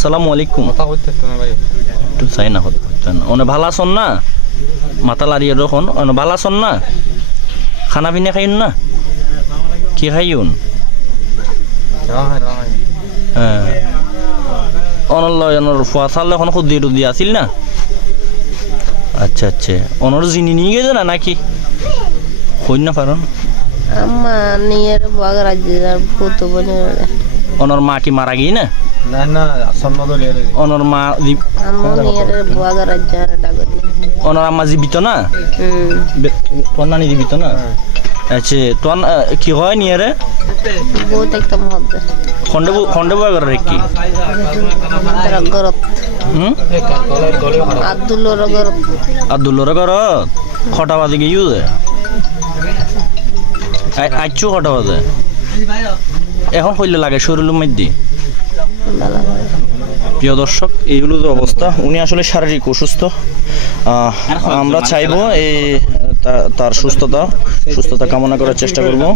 আসসালামু আলাইকুম। একটু চাই না হতে অনেক ভালো আছেন না? মাথা লাড়িয়ে রখন অনেক ভালো আছেন না? খানা পিনা খাইন না? কি খাইন? হ্যাঁ অনলয় অনর ফুয়া চাল এখন খুদ্দি টুদ্দি আছিল না? আচ্ছা আচ্ছা অনর জিনি নিয়ে গেছে না নাকি? কইন না পারন আম্মা নিয়ে বাগ রাজ্যের পুতো বনে অনর মা কি মারা গিয়ে না? না না অনর মা আম্মু নিয়ে বাগ রাজ্যের ডাগতি অনর আম্মা জীবিত না? তোর নানি জীবিত না? আচ্ছা তোর কি হয় নিয়ে রে? বহুত একটা মহব্বত খন্ডে বয় করে কি? তারা গরত হুম আব্দুল্লোর গরত আব্দুল্লোর ঘরত খটা বাজে গিয়েও যে আইচু খটা বাজে এখন কইলে লাগে শরীরের মধ্যে। প্রিয় দর্শক এই হলো যে অবস্থা, উনি আসলে শারীরিক অসুস্থ। আমরা চাইবো এই তার সুস্থতা কামনা করার চেষ্টা করবো।